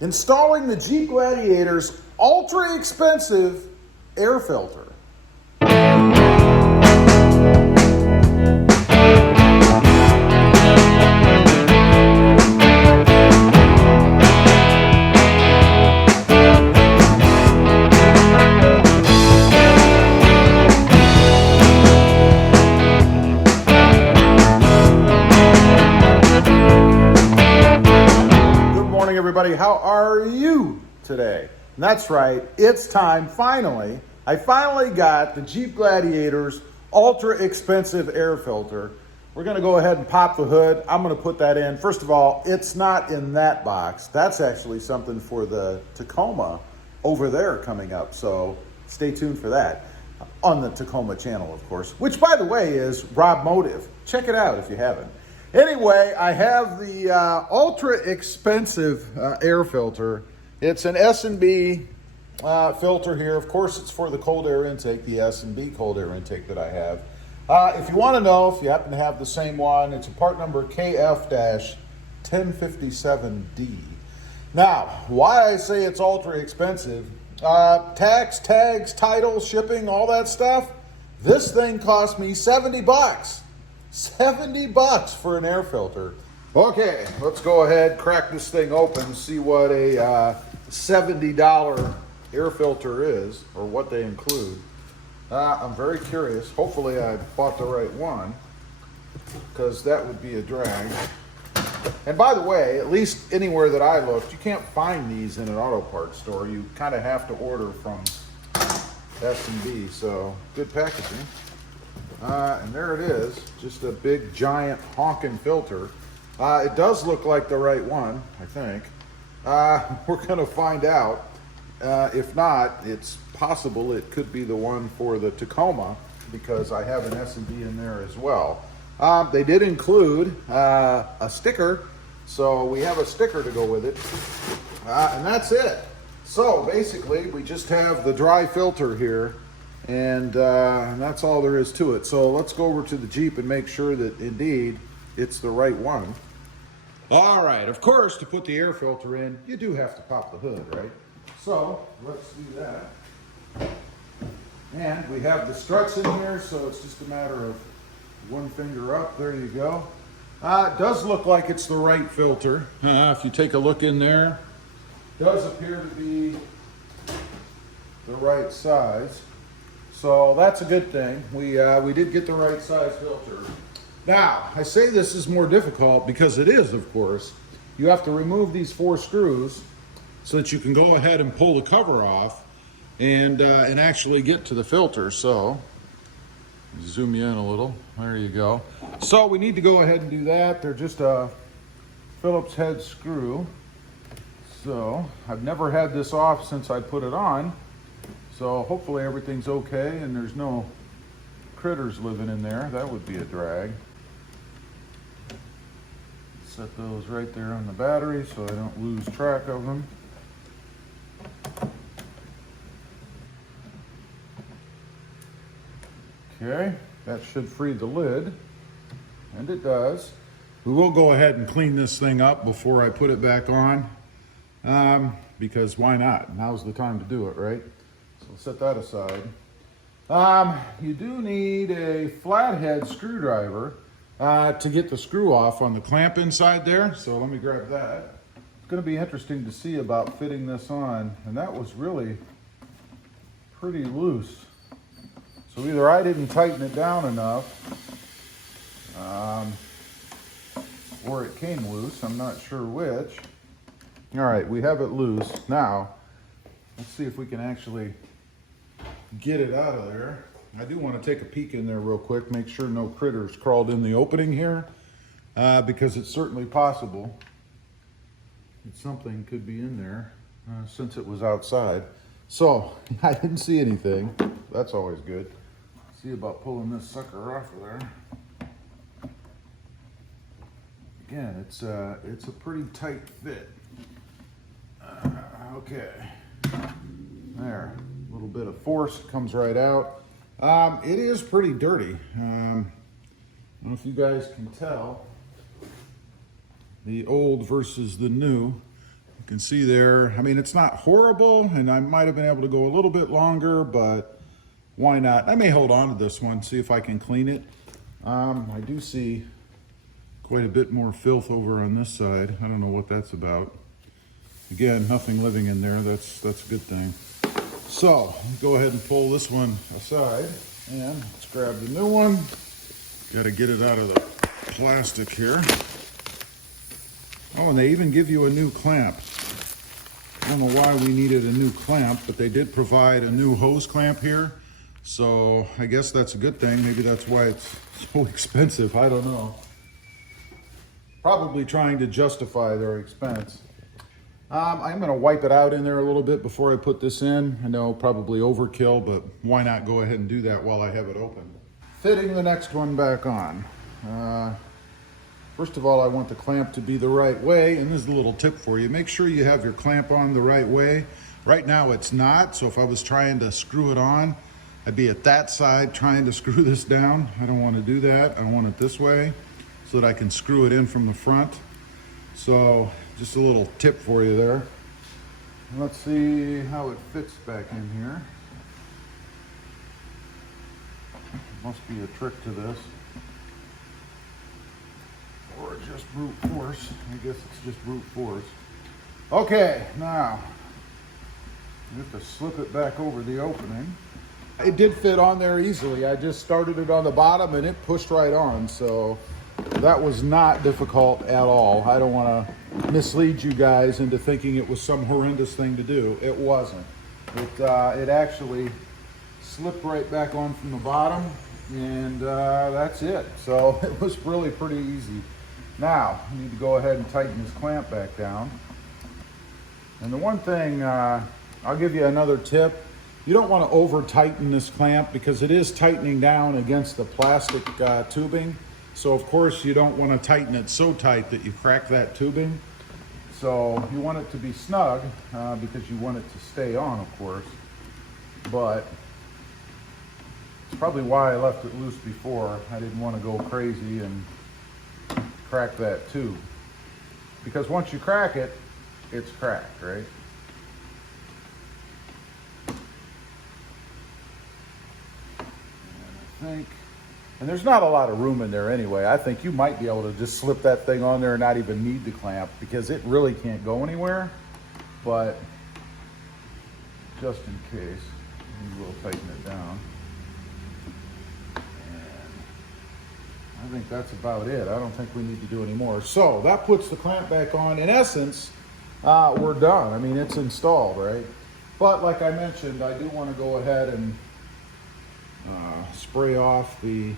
Installing the Jeep Gladiator's ultra expensive air filter. Everybody, how are you today? And that's right, it's time finally. I finally got the Jeep Gladiator's ultra expensive air filter. We're going to go ahead and pop the hood. I'm going to put that in. First of all, it's not in that box. That's actually something for the Tacoma over there coming up. So stay tuned for that on the Tacoma channel, of course, which by the way is Rob Motive. Check it out if you haven't. Anyway, I have the ultra expensive air filter. It's an S&B filter here. Of course, it's for the cold air intake, the S&B cold air intake that I have. If you want to know, if you happen to have the same one, it's a part number KF-1057D. Now, why I say it's ultra expensive, tax, tags, title, shipping, all that stuff, this thing cost me 70 bucks. 70 bucks for an air filter. Okay, let's go ahead, crack this thing open, see what a $70 air filter is, or what they include. I'm very curious. Hopefully I bought the right one, because that would be a drag. And by the way, at least anywhere that I looked, you can't find these in an auto parts store. You kind of have to order from S&B, so good packaging. And there it is, just a big giant honking filter. It does look like the right one, I think. We're going to find out. If not, it's possible it could be the one for the Tacoma, because I have an S&B in there as well. They did include a sticker, so we have a sticker to go with it. And that's it. So basically, we just have the dry filter here. And that's all there is to it. So let's go over to the Jeep and make sure that indeed it's the right one. All right, of course, to put the air filter in, you do have to pop the hood, right? So let's do that. And we have the struts in here, so it's just a matter of one finger up. There you go. It does look like it's the right filter. If you take a look in there, it does appear to be the right size. So that's a good thing. We did get the right size filter. Now, I say this is more difficult because it is, of course. You have to remove these 4 screws so that you can go ahead and pull the cover off and actually get to the filter. So, zoom you in a little. There you go. So we need to go ahead and do that. They're just a Phillips head screw. So I've never had this off since I put it on. So hopefully everything's okay and there's no critters living in there. That would be a drag. Set those right there on the battery so I don't lose track of them. Okay, that should free the lid, and it does. We will go ahead and clean this thing up before I put it back on, because why not? Now's the time to do it, right? Set that aside. You do need a flathead screwdriver to get the screw off on the clamp inside there. So let me grab that. It's going to be interesting to see about fitting this on. And that was really pretty loose. So either I didn't tighten it down enough, or it came loose. I'm not sure which. All right, we have it loose. Now, let's see if we can actually get it out of there. I do want to take a peek in there real quick, make sure no critters crawled in the opening here, because it's certainly possible that something could be in there since it was outside. So I didn't see anything. That's always good. See about pulling this sucker off of there. Again, it's a pretty tight fit. Okay, there. A little bit of force comes right out. It is pretty dirty. I don't know if you guys can tell the old versus the new. can see there, I mean, it's not horrible, and I might have been able to go a little bit longer, but why not? I may hold on to this one, see if I can clean it. I do see quite a bit more filth over on this side. I don't know what that's about. Again, nothing living in there. That's a good thing. So, go ahead and pull this one aside, and let's grab the new one. Got to get it out of the plastic here. Oh, and they even give you a new clamp. I don't know why we needed a new clamp, but they did provide a new hose clamp here. So I guess that's a good thing. Maybe that's why it's so expensive. I don't know. Probably trying to justify their expense. I'm going to wipe it out in there a little bit before I put this in. I know probably overkill, but why not go ahead and do that while I have it open. Fitting the next one back on. First of all, I want the clamp to be the right way, and this is a little tip for you. Make sure you have your clamp on the right way. Right now it's not, so if I was trying to screw it on, I'd be at that side trying to screw this down. I don't want to do that. I want it this way so that I can screw it in from the front. So just a little tip for you there. Let's see how it fits back in here. Must be a trick to this. Or just brute force. I guess it's just brute force. Okay, now you have to slip it back over the opening. It did fit on there easily. I just started it on the bottom and it pushed right on, so that was not difficult at all. I don't want to mislead you guys into thinking it was some horrendous thing to do. It wasn't. It actually slipped right back on from the bottom, and that's it. So it was really pretty easy. Now, I need to go ahead and tighten this clamp back down. And the one thing, I'll give you another tip. You don't want to over tighten this clamp because it is tightening down against the plastic tubing. So of course you don't want to tighten it so tight that you crack that tubing. So you want it to be snug because you want it to stay on, of course. But it's probably why I left it loose before. I didn't want to go crazy and crack that tube. Because once you crack it, it's cracked, right? And there's not a lot of room in there anyway. I think you might be able to just slip that thing on there and not even need the clamp because it really can't go anywhere. But just in case, we will tighten it down. And I think that's about it. I don't think we need to do any more. So that puts the clamp back on. In essence, we're done. I mean, it's installed, right? But like I mentioned, I do want to go ahead and spray off the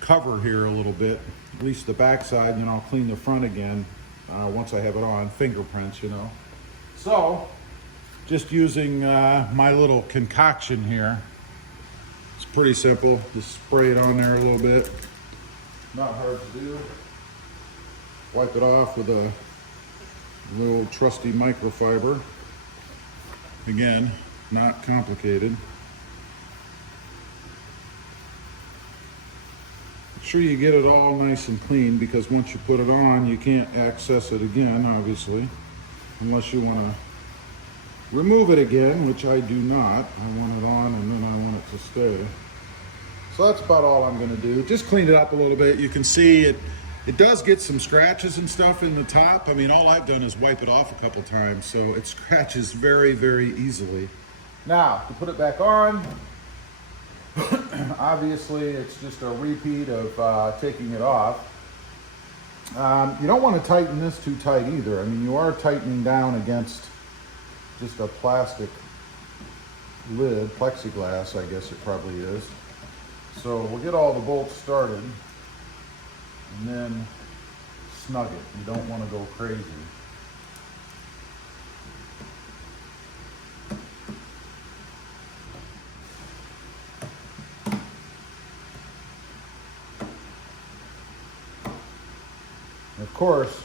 cover here a little bit, at least the back side, and then I'll clean the front again once I have it on. Fingerprints, you know. So just using my little concoction here. It's pretty simple. Just spray it on there a little bit. Not hard to do. Wipe it off with a little trusty microfiber. Again, not complicated. Make sure you get it all nice and clean because once you put it on, you can't access it again, obviously, unless you want to remove it again, which I do not. I want it on and then I want it to stay. So that's about all I'm going to do. Just clean it up a little bit. You can see it does get some scratches and stuff in the top. I mean, all I've done is wipe it off a couple times, so it scratches very, very easily. Now, to put it back on, obviously it's just a repeat of taking it off. You don't want to tighten this too tight either. I mean, you are tightening down against just a plastic lid, plexiglass, I guess it probably is. So we'll get all the bolts started and then snug it. You don't want to go crazy. And of course,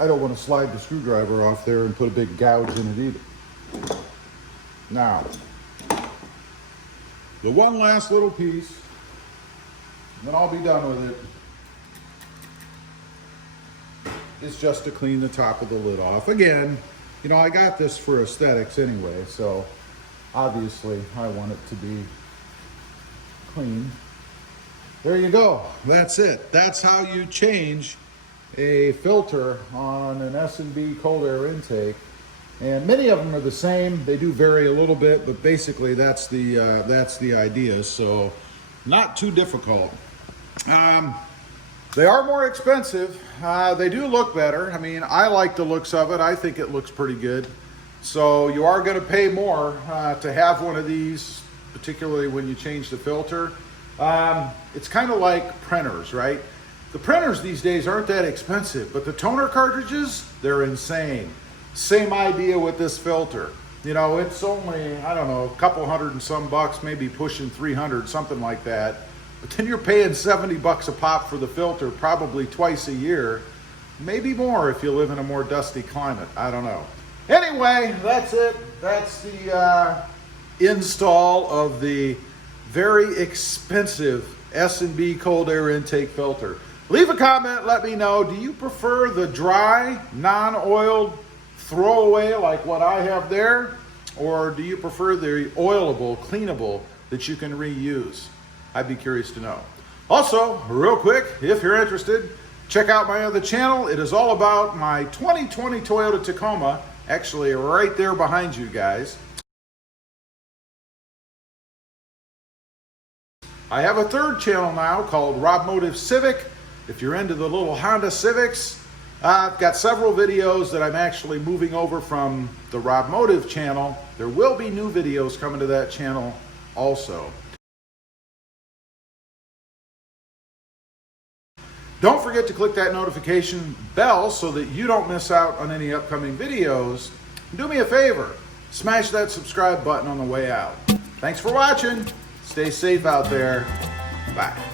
I don't want to slide the screwdriver off there and put a big gouge in it either. Now, the one last little piece, and then I'll be done with it. is just to clean the top of the lid off. Again, you know, I got this for aesthetics anyway, so obviously I want it to be clean. There you go. That's it. That's how you change a filter on an S&B cold air intake. And many of them are the same. They do vary a little bit, but basically that's the idea. So not too difficult. They are more expensive. They do look better. I mean, I like the looks of it. I think it looks pretty good. So you are going to pay more to have one of these, particularly when you change the filter. It's kind of like printers, right? The printers these days aren't that expensive, but the toner cartridges, they're insane. Same idea with this filter. You know, it's only, I don't know, a couple hundred and some bucks, maybe pushing 300, something like that. But then you're paying 70 bucks a pop for the filter, probably twice a year. Maybe more if you live in a more dusty climate. I don't know. Anyway, that's it. That's the install of the very expensive S&B cold air intake filter. Leave a comment, let me know, do you prefer the dry, non-oiled throwaway like what I have there? Or do you prefer the oilable, cleanable that you can reuse? I'd be curious to know. Also, real quick, if you're interested, check out my other channel. It is all about my 2020 Toyota Tacoma, actually right there behind you guys. I have a third channel now called Rob Motive Civic. If you're into the little Honda Civics, I've got several videos that I'm actually moving over from the Rob Motive channel. There will be new videos coming to that channel also. Don't forget to click that notification bell so that you don't miss out on any upcoming videos. Do me a favor, smash that subscribe button on the way out. Thanks for watching. Stay safe out there. Bye.